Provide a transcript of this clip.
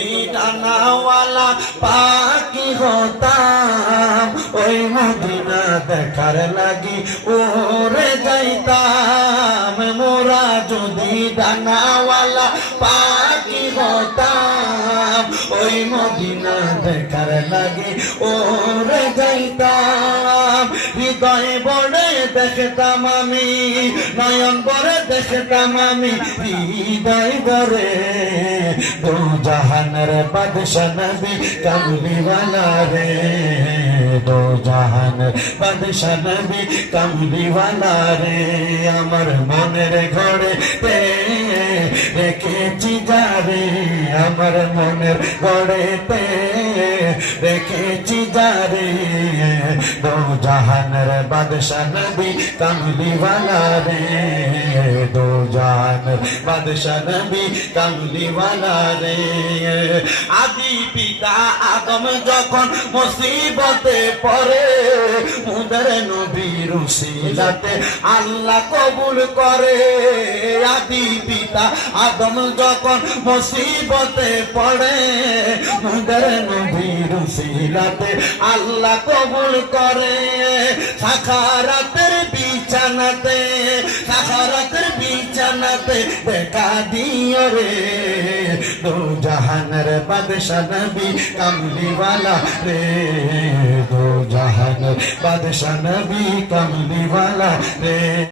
যদি ডানাওয়ালা পাখি হতাম, ওই মদিনা দেখার লাগি উড়ে যাইতাম। মোরা যদি ডানাওয়ালা পাখি হতাম, ওই মদিনা দেখার লাগি উড়ে যাইতাম। হৃদয় বড়ে দেখতাম আমি, নয়ন বড়ে দেখতাম আমি, হৃদয় বড়ে দো জাহানের বাদশা নবী কামলিওয়ালা রে, দো জাহানের বাদশা নবী কামলিওয়ালা রে। আমার মনের ঘরে রেখেছি যারে, আমার মনের ঘরেতে রেখেছি যারে, দো জাহানের বাদশা নবী কামলিওয়ালা রে, দো জাহানের বাদশা নবী কামলিওয়ালা রে। আদি পিতা আদম যখন মুসিবতে পড়ে, মুদের নবীর উসিলাতে আল্লাহ কবুল করে। আদি পিতা আদম যখন মুসিবতে পড়ে, মুদের নবীর উসিলাতে আল্লাহ কবুল করে। সাখারাতের বিছানাতে, সাখারাতের বিছানাতে দেখা দিও রে, দো জাহানের বাদশা নবী কামলিওয়ালা রে, দো জাহানের বাদশা নবী কামলিওয়ালা রে।